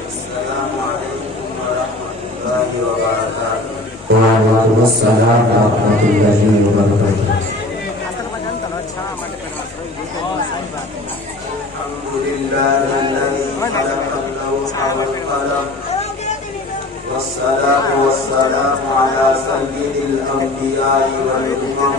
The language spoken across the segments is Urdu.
السلام علیکم ورحمۃ اللہ وبرکاتہ. وعلیکم السلام ورحمۃ اللہ وبرکاتہ. الحمد لله الذي خلق اللوح والقلم والصلاة والسلام على سيد الأنبياء والأمم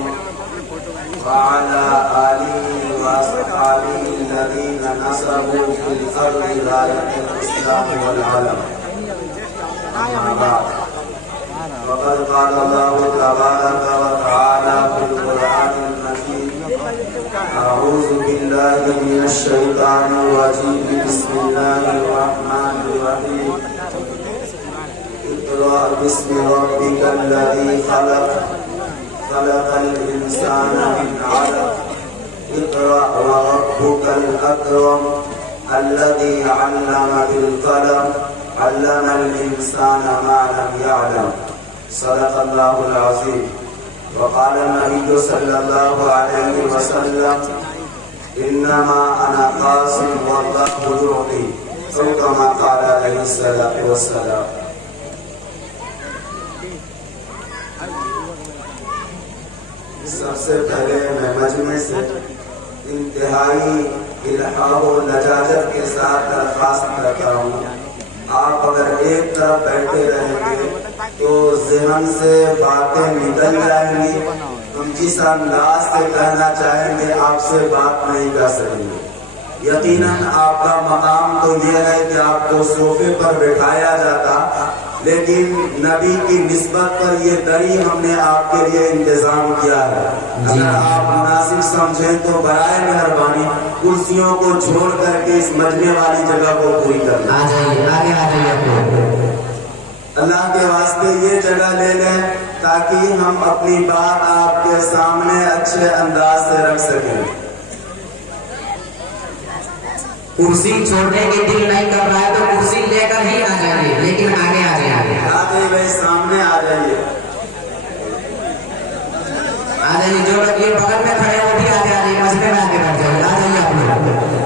وعلى آله وصحبه الذين نصبوا في الأرض راية الإسلام والعلم. أما بعد وقد قال الله تبارك وتعالى في القرآن المجيد: أعوذ بالله من الشيطان الرجيم. بسم الله الرحمن الرحيم. اقرأ باسم ربك الذي خلق الإنسان من علق. اقرأ وربك الأكرم الذي علم بالقلم علم الإنسان ما لم يعلم. صدق الله العظيم. وقال النبي صلى الله عليه وسلم: إنما أنا قاسم والله يعطي، أو كما قال عليه الصلاة والسلام. سب سے پہلے میں مجمع سے انتہائی الحاح و لجاجت کے ساتھ درخواست کرتا ہوں، آپ اگر ایک طرف بیٹھے رہیں گے تو ذہن سے باتیں نکل جائیں گی. ہم جس انداز سے کہنا چاہیں گے آپ سے بات نہیں کر سکیں گے. یقیناً آپ کا مقام تو یہ ہے کہ آپ کو صوفے پر بٹھایا جاتا، لیکن نبی کی نسبت پر یہ دری ہم نے آپ کے لیے انتظام کیا ہے. اگر آپ مناسب سمجھیں تو برائے مہربانی کرسیوں کو چھوڑ کر کے اس مجمع والی جگہ کو پوری کر لیں. اللہ کے واسطے یہ جگہ لے لیں تاکہ ہم اپنی بات آپ کے سامنے اچھے انداز سے رکھ سکیں. کرسی چھوڑنے کے دل نہیں کر رہا ہے تو کرسی لے کر ہی آ جائیے، لیکن آگے آ جائیے. آگے بھائی سامنے آ جائیے. آ جائیے، جو لوگ یہ بغل میں کھڑے ہیں وہ بھی آگے آ جائیے، مسئلے میں آگے بیٹھ جائیے. آ جائیے آپ لوگ.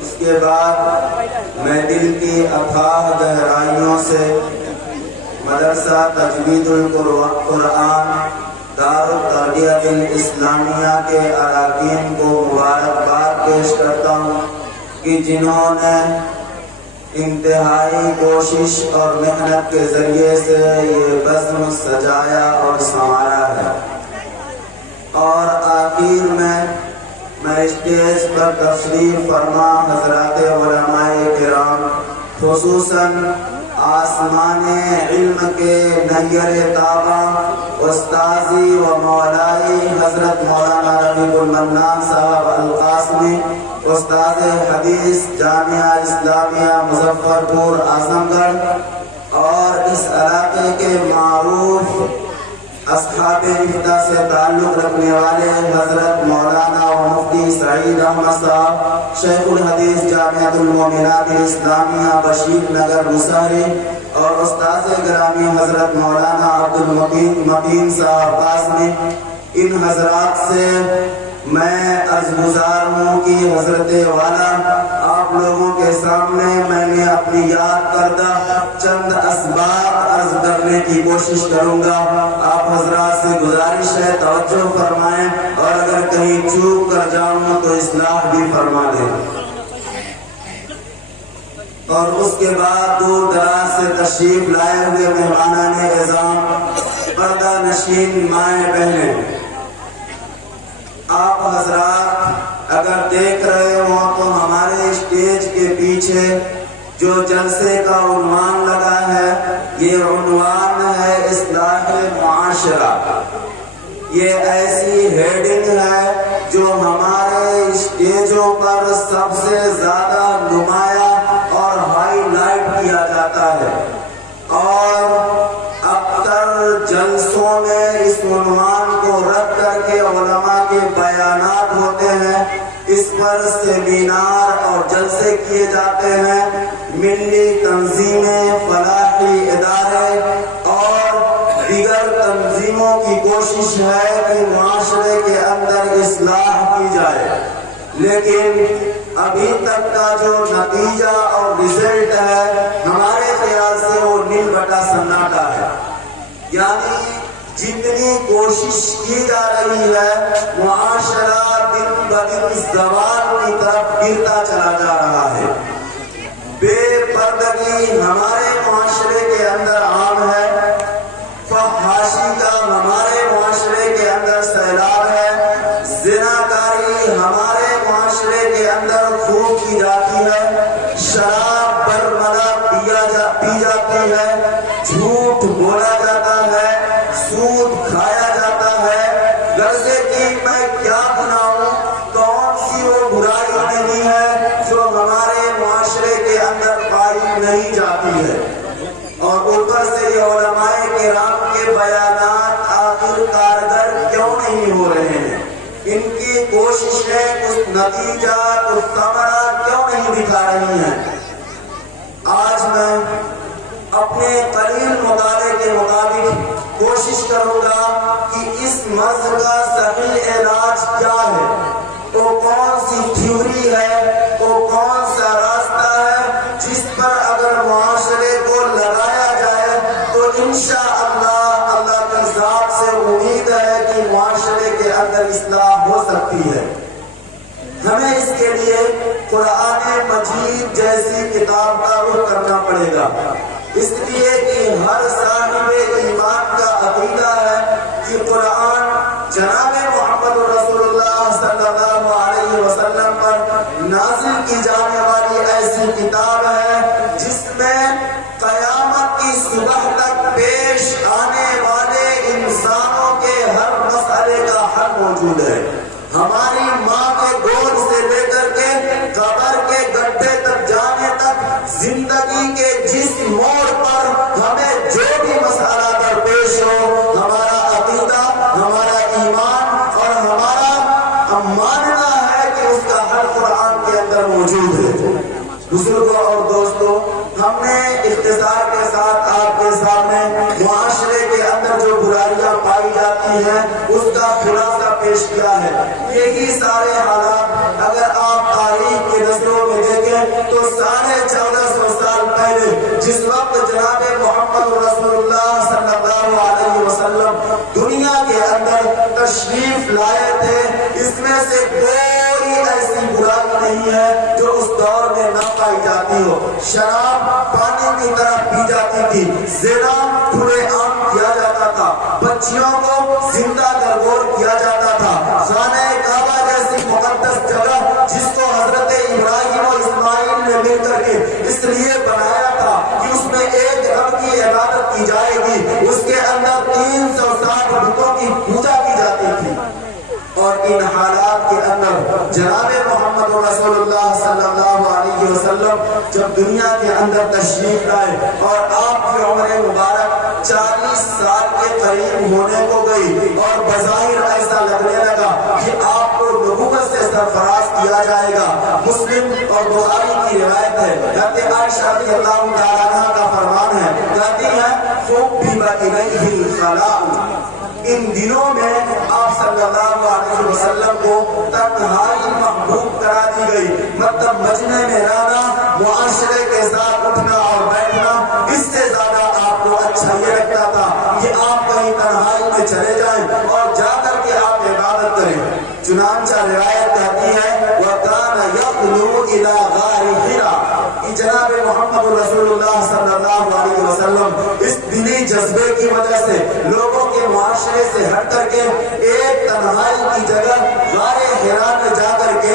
اس کے بعد میں دل کی اتھاہ گہرائیوں سے مدرسہ تجوید القرآن دار التربیت الاسلامیہ کے اراکین کو مبارکباد پیش کرتا ہوں کہ جنہوں نے انتہائی کوشش اور محنت کے ذریعے سے یہ بزم سجایا اور سنوارا ہے. اور آخر میں اسٹیج پر تشریف فرما حضرات علماء کرام، خصوصاً آسمان علم کے نیر تابہ استاذی و مولائی حضرت مولانا رفیق المنان صاحب القاسمی، استاد حدیث جامعہ اسلامیہ مظفر پور اعظم گڑھ، اور اس علاقے کے معروف اصحاب افتاء سے تعلق رکھنے والے حضرت مولانا و مفتی سعید احمد صاحب شیخ الحدیث جامعۃ المومنات الاسلامیہ بشیر نگر مسہری، اور استاذ گرامی حضرت مولانا عبد المتین صاحب قاسمی. ان حضرات سے میں عرض گزار ہوں کہ حضرت والا آپ لوگوں کے سامنے میں نے اپنی یاد کردہ چند اسباب عرض کرنے کی کوشش کروں گا. آپ حضرات سے گزارش ہے توجہ فرمائیں، اور اگر کہیں چوک کر جاؤں تو اصلاح بھی فرما دیں. اور اس کے بعد دور دراز سے تشریف لائے ہوئے مہمانان اعظام، پردہ نشین مائیں بہنیں، آپ حضرات اگر دیکھ رہے ہوں تو ہمارے اسٹیج کے پیچھے جو جلسے کا عنوان لگا ہے، یہ عنوان ہے اصلاح معاشرہ. یہ ایسی ہیڈنگ ہے جو ہمارے اسٹیجوں پر سب سے زیادہ نمایاں اور ہائی لائٹ کیا جاتا ہے، اور اکثر جلسوں میں اس عنوان کو رد کر کے علماء کے بیانات ہوتے ہیں، اس پر سیمینار اور جلسے کیے جاتے ہیں۔ ملی تنظیمیں، فلاحی ادارے اور دیگر تنظیموں کی کوشش ہے کہ معاشرے کے اندر اصلاح کی جائے، لیکن ابھی تک کا جو نتیجہ اور رزلٹ ہے ہمارے خیال سے وہ نیل بٹا سناٹا ہے۔ یعنی جتنی کوشش کی جا رہی ہے معاشرہ دن بدن زوال کی طرف گرتا چلا جا رہا ہے۔ بے پردگی ہمارے معاشرے کے اندر عام ہے، فحاشی کا ہمارے معاشرے کے اندر سیلاب ہے، زناکاری ہمارے معاشرے کے اندر خوب کی جاتی ہے، شراب برملا پی جاتی ہے، جھوٹ بولا جاتا ہے، سود کھایا جاتا ہے۔ غرضے کی میں کیا بناؤں، کون سی وہ برائی نہیں ہے جو ہمارے معاشرے کے اندر پائی نہیں جاتی ہے، اور اوپر سے یہ علماء کرام کے بیانات آخر کارگر کیوں نہیں ہو رہے ہیں، ان کی کوششیں کچھ نتیجہ کچھ ثمرہ کیوں نہیں دکھا رہی ہیں۔ آج میں اپنے قلیل مطالعے کے مطابق کوشش کروں گا کہ اس مرض کا صحیح علاج کیا ہے، وہ کون سی تھیوری ہے، وہ کون سا راستہ ہے جس پر اگر معاشرے کو لگایا جائے تو انشاءاللہ اللہ کی ذات سے امید ہے کہ معاشرے کے اندر اصلاح ہو سکتی ہے۔ ہمیں اس کے لیے قرآن مجید جیسی کتاب کا رخ کرنا پڑے گا، اس لیے کہ ہر صاحب ایمان کا عقیدہ ہے کہ قرآن جناب محمد رسول اللہ صلی اللہ علیہ وسلم پر نازل کی جانے والی ایسی کتاب ہے جس میں قیامت کی صبح تک پیش آنے والے انسانوں کے ہر مسئلے کا حل موجود ہے۔ ہماری ماں کے گود سے لے کر کے قبر کے گڈھے تک جانے تک زندگی کے جس موڑ پر ہمیں جو بھی مسئلہ درپیش ہو، ہمارا عقیدہ، ہمارا ایمان اور ہمارا ماننا ہے کہ اس کا حل قرآن کے اندر موجود ہے۔ بزرگوں اور دوستوں، ہم نے اختصار کے ساتھ آپ کے سامنے معاشرے کے اندر جو برائیاں پائی جاتی ہیں اس کا خلاصہ پیش کیا ہے۔ یہی سارے حالات اگر آپ تاریخ کے نظروں میں دیکھیں تو 1450 سال پہلے جس وقت جناب محمد رسول اللہ صلی اللہ علیہ وسلم دنیا کے اندر تشریف لائے تھے، اس میں سے کوئی ایسی برائی نہیں ہے جو اس دور میں نہ پائی جاتی ہو۔ شراب پانی کی طرح پی جاتی تھی، زنا کھلے عام کیا جاتا تھا، بچیوں کو زندہ درگور کیا جاتا تھا۔ خانہ کعبہ جیسی مقدس جگہ جس کو حضرت ابراہیم اور اسماعیل نے مل کر کے اس لیے بنایا تھا کہ اس میں ایک رب کی عبادت کی جائے گی، اس کے اندر 360 بتوں کی پوجا کی جاتی تھی۔ اور ان حالات کے اندر جناب محمد رسول اللہ صلی اللہ علیہ وسلم جب دنیا کے اندر تشریف لائے اور آپ کی عمر مبارک 40 سال کے قریب ہونے کو گئی اور بظاہر ایسا لگنے لگا کہ آپ کو نبوت سے سرفراز کیا جائے گا۔ مسلم اور بخاری کی روایت ہے، حضرت عائشہ رضی اللہ تعالیٰ عنہا کا فرمان ہے، کہتی ہیں حُبِّبَ إِلَيْهِ الْخَلَاءُ، ان دنوں میں آپ صلی اللہ علیہ وسلم کو تنہائی محبوب کرا دی گئی، مطلب مجمع میں رہنا، معاشرے کے ساتھ اٹھنا اور بیٹھنا، اس سے زیادہ آپ کو اچھا یہ لگتا تھا کہ آپ کہیں تنہائی میں چلے جائیں اور جا کر کے آپ عبادت کریں۔ چنانچہ روایت کہتی ہے وَكَانَ يَغْدُو إِلَى غَارِ حِرَا، کہ جناب محمد رسول اللہ صلی اللہ علیہ وسلم اس دلی جذبے کی وجہ سے لوگوں کے معاشرے سے ہٹ کر کے ایک تنہائی کی جگہ غار حرا میں جا کر کے